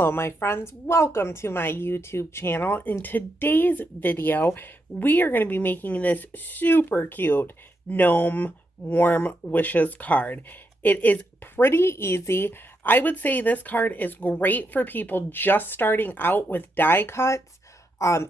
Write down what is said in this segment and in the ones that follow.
Hello my friends, welcome to my YouTube channel. In today's video, we are going to be making this super cute gnome warm wishes card. It is pretty easy. I would say this card is great for people just starting out with die cuts.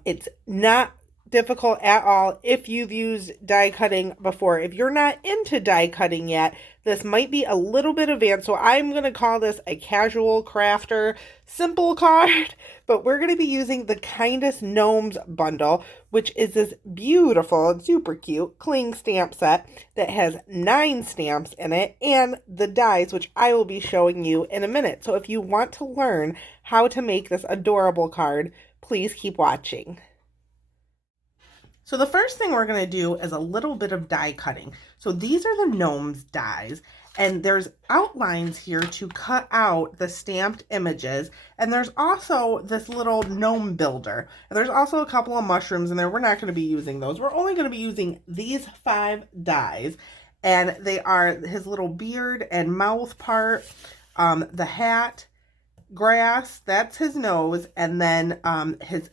It's not difficult at all if you've used die cutting before. If you're not into die cutting yet, this might be a little bit advanced, so I'm going to call this a casual crafter simple card, but we're going to be using the Kindest Gnomes Bundle, which is this beautiful, super cute cling stamp set that has 9 stamps in it and the dies, which I will be showing you in a minute. So if you want to learn how to make this adorable card, please keep watching. So the first thing we're going to do is a little bit of die cutting. So these are the gnomes dies, and there's outlines here to cut out the stamped images, and there's also this little gnome builder. And there's also a couple of mushrooms in there. We're not going to be using those. We're only going to be using these 5 dies, and they are his little beard and mouth part, the hat, grass, that's his nose, and then his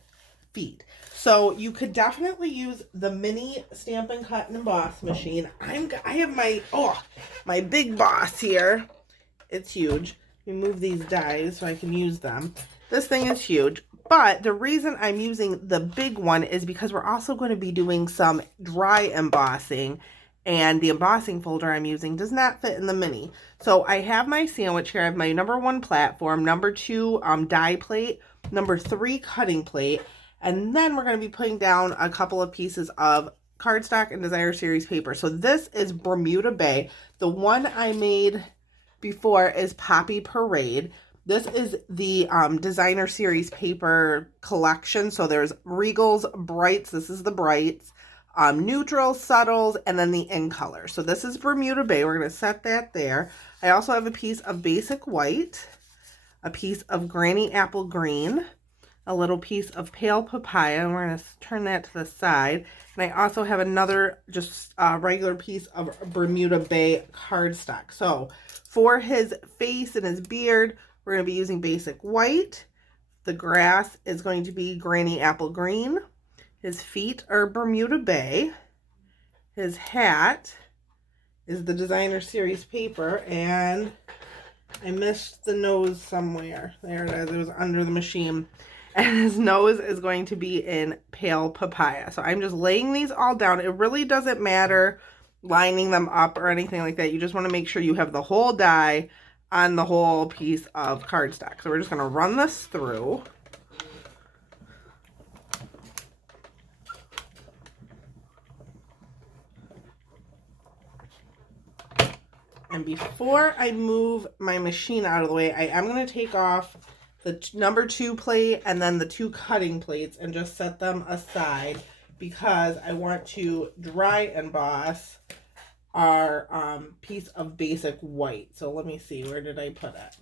feet. So you could definitely use the mini Stampin' Cut and Emboss machine. I have my big boss here. It's huge. Let me move these dies so I can use them. This thing is huge, but the reason I'm using the big one is because we're also going to be doing some dry embossing, and the embossing folder I'm using does not fit in the mini. So I have my sandwich here. I have my number 1 platform, number 2 die plate, number 3 cutting plate, and then we're going to be putting down a couple of pieces of cardstock and designer series paper. So this is Bermuda Bay. The one I made before is Poppy Parade. This is the designer series paper collection. So there's Regals, Brights. This is the Brights. Neutrals, Subtles, and then the in color. So this is Bermuda Bay. We're going to set that there. I also have a piece of Basic White, a piece of Granny Apple Green, a little piece of Pale Papaya, and we're going to turn that to the side. And I also have another just regular piece of Bermuda Bay cardstock. So for his face and his beard, we're going to be using Basic White. The grass is going to be Granny Apple Green. His feet are Bermuda Bay. His hat is the designer series paper, and I missed the nose somewhere. There it is. It was under the machine. And his nose is going to be in Pale Papaya. So I'm just laying these all down. It really doesn't matter lining them up or anything like that. You just want to make sure you have the whole die on the whole piece of cardstock. So we're just going to run this through. And before I move my machine out of the way, I am going to take off the number 2 plate and then the 2 cutting plates and just set them aside because I want to dry emboss our piece of Basic White. So let me see, where did I put it?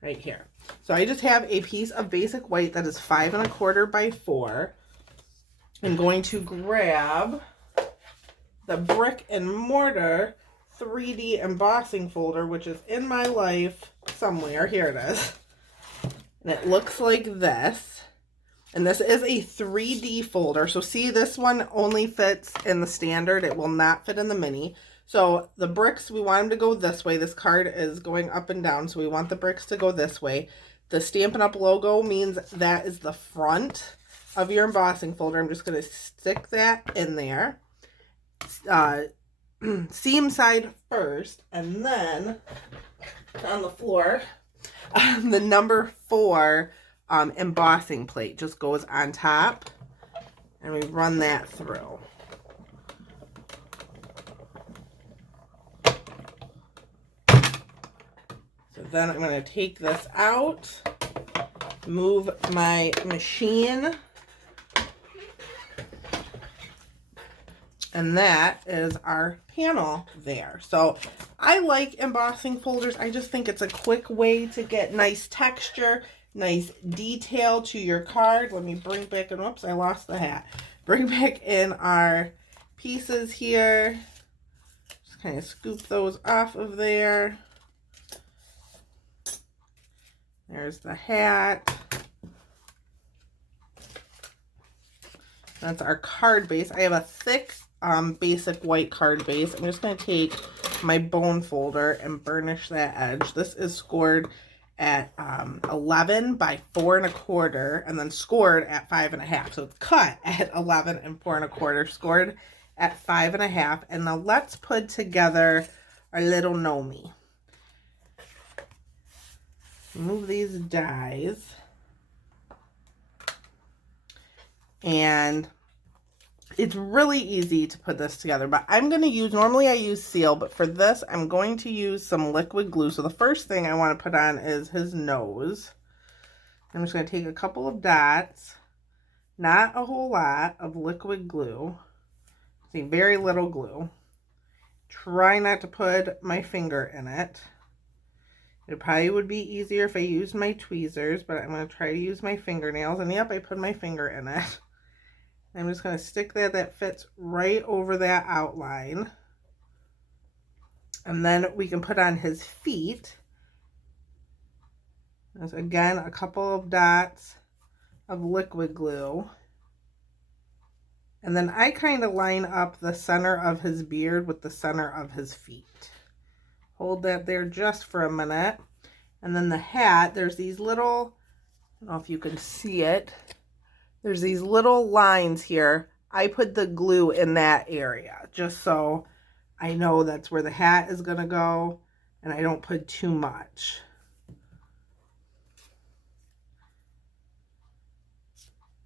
Right here. So I just have a piece of Basic White that is 5 1/4 by 4. I'm going to grab the brick and mortar 3D embossing folder, which is in my life somewhere. Here it is. And it looks like this. And this is a 3D folder. So see, this one only fits in the standard. It will not fit in the mini. So the bricks, we want them to go this way. This card is going up and down, so we want the bricks to go this way. The Stampin' Up logo means that is the front of your embossing folder. I'm just going to stick that in there. Seam side first, and then on the floor, the number 4 embossing plate just goes on top, and we run that through. So then I'm going to take this out, move my machine, and that is our panel there. So I like embossing folders. I just think it's a quick way to get nice texture, nice detail to your card. Let me bring back, and whoops, I lost the hat. Bring back in our pieces here. Just kind of scoop those off of there. There's the hat. That's our card base. I have a thick basic white card base. I'm just going to take my bone folder and burnish that edge. This is scored at 11 by 4 1/4 and then scored at 5 1/2. So it's cut at 11 and 4 1/4, scored at 5 1/2. And now let's put together our little Gnome. Move these dies. And it's really easy to put this together, but I'm going to use, normally I use seal, but for this I'm going to use some liquid glue. So the first thing I want to put on is his nose. I'm just going to take a couple of dots, not a whole lot of liquid glue. See, very little glue. Try not to put my finger in it. It probably would be easier if I used my tweezers, but I'm going to try to use my fingernails. And yep, I put my finger in it. I'm just going to stick that fits right over that outline. And then we can put on his feet. There's again a couple of dots of liquid glue. And then I kind of line up the center of his beard with the center of his feet. Hold that there just for a minute. And then the hat, there's these little, I don't know if you can see it. There's these little lines here. I put the glue in that area just so I know that's where the hat is going to go and I don't put too much.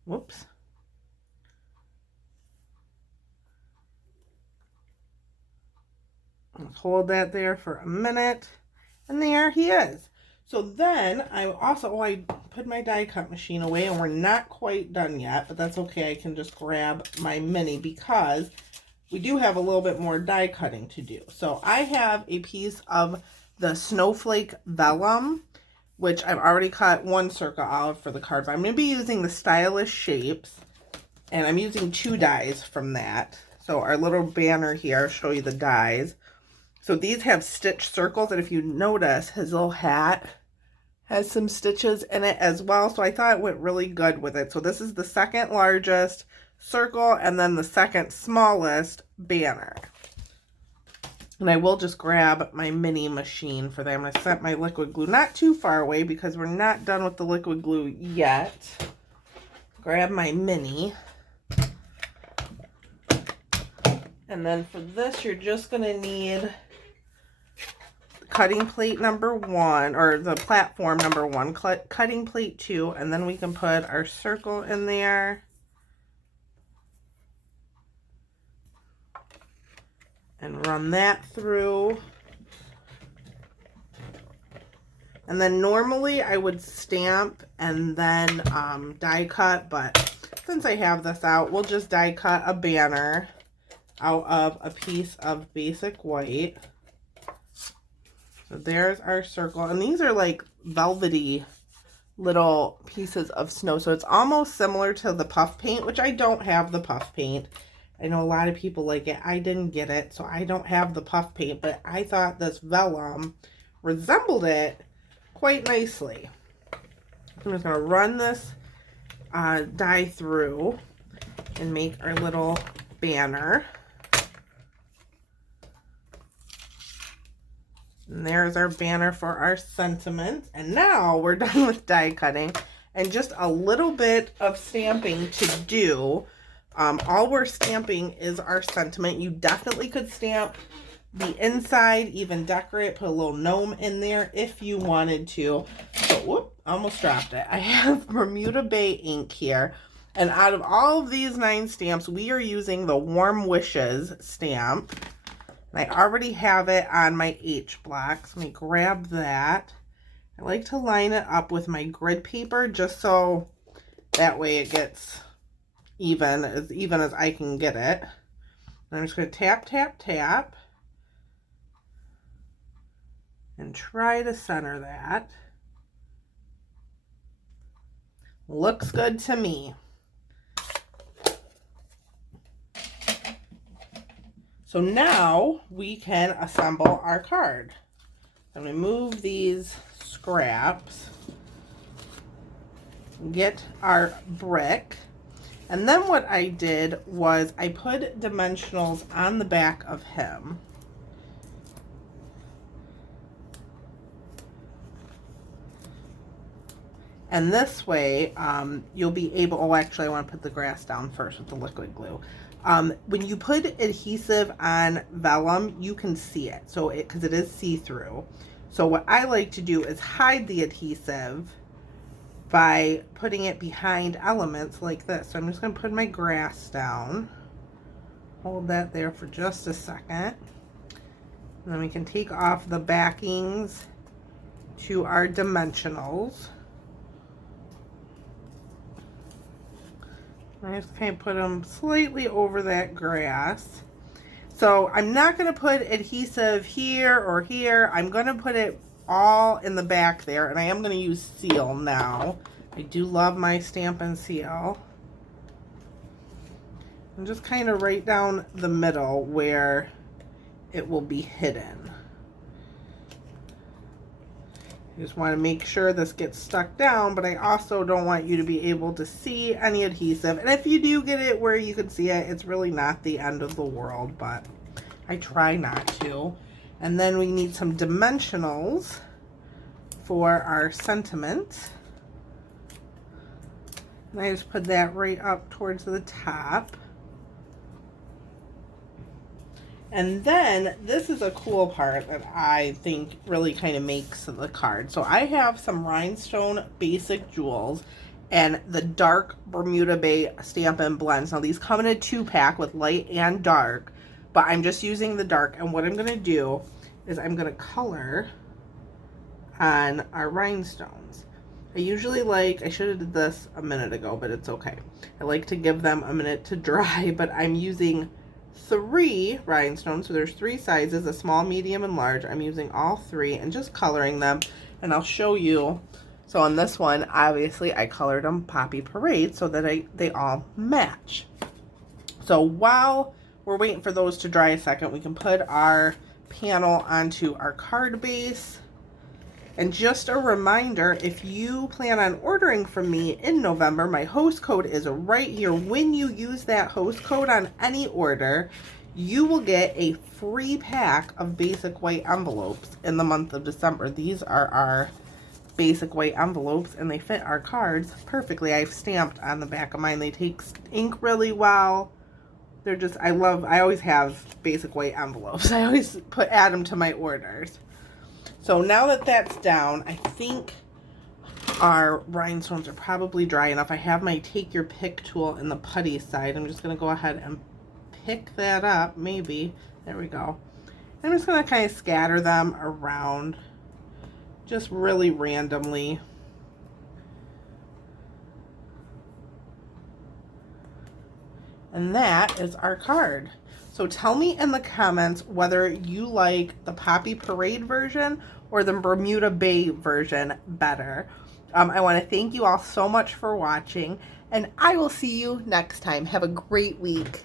Whoops. Let's hold that there for a minute. And there he is. So then I put my die cut machine away and we're not quite done yet, but that's okay. I can just grab my mini because we do have a little bit more die cutting to do. So I have a piece of the snowflake vellum, which I've already cut one circle out for the card, but I'm going to be using the stylish shapes and I'm using 2 dies from that. So our little banner here, I'll show you the dies. So these have stitched circles, and if you notice, his little hat has some stitches in it as well. So I thought it went really good with it. So this is the second largest circle and then the second smallest banner. And I will just grab my mini machine for that. I'm going to set my liquid glue not too far away because we're not done with the liquid glue yet. Grab my mini. And then for this, you're just going to need cutting plate number 1, or the platform number 1, cutting plate 2, and then we can put our circle in there. And run that through. And then normally I would stamp and then die cut, but since I have this out, we'll just die cut a banner out of a piece of basic white. So there's our circle, and these are like velvety little pieces of snow, so it's almost similar to the puff paint, which I don't have the puff paint. I know a lot of people like it. I didn't get it, so I don't have the puff paint, but I thought this vellum resembled it quite nicely. I'm just going to run this die through and make our little banner. And there's our banner for our sentiment. And now we're done with die cutting and just a little bit of stamping to do. All we're stamping is our sentiment. You definitely could stamp the inside, even decorate, put a little gnome in there if you wanted to. So, whoop, almost dropped it. I have Bermuda Bay ink here. And out of all of these 9 stamps, we are using the Warm Wishes stamp. I already have it on my H block, so let me grab that. I like to line it up with my grid paper just so that way it gets even as I can get it. And I'm just going to tap, tap, tap and try to center that. Looks good to me. So now we can assemble our card. I'm going to move these scraps get our brick. And then what I did was I put dimensionals on the back of him. And this way, you'll be able, oh, actually I want to put the grass down first with the liquid glue. When you put adhesive on vellum, you can see it. So because it is see-through. So what I like to do is hide the adhesive by putting it behind elements like this. So I'm just going to put my grass down. Hold that there for just a second. And then we can take off the backings to our dimensionals. I just kind of put them slightly over that grass. So I'm not going to put adhesive here or here. I'm going to put it all in the back there. And I am going to use seal now. I do love my Stampin' Seal. And just kind of right down the middle where it will be hidden. I just want to make sure this gets stuck down, but I also don't want you to be able to see any adhesive. And if you do get it where you can see it, it's really not the end of the world, but I try not to. And then we need some dimensionals for our sentiment. And I just put that right up towards the top. And then this is a cool part that I think really kind of makes the card. So I have some rhinestone basic jewels and the dark Bermuda Bay Stampin' Blends. Now these come in a 2-pack with light and dark, but I'm just using the dark. And what I'm going to do is I'm going to color on our rhinestones. I usually I should have did this a minute ago, but it's okay. I like to give them a minute to dry, but I'm using 3 rhinestones. So there's 3 sizes, a small, medium, and large. I'm using all 3 and just coloring them, and I'll show you. So on this one, obviously I colored them Poppy Parade so that they all match. So while we're waiting for those to dry a second, we can put our panel onto our card base. And just a reminder, if you plan on ordering from me in November, my host code is right here. When you use that host code on any order, you will get a free pack of basic white envelopes in the month of December. These are our basic white envelopes, and they fit our cards perfectly. I've stamped on the back of mine. They take ink really well. They're just, I always have basic white envelopes. I always add them to my orders. So now that that's down, I think our rhinestones are probably dry enough. I have my take your pick tool in the putty side. I'm just going to go ahead and pick that up, maybe. There we go. I'm just going to kind of scatter them around, just really randomly. And that is our card. So tell me in the comments whether you like the Poppy Parade version or the Bermuda Bay version better. I want to thank you all so much for watching, and I will see you next time. Have a great week.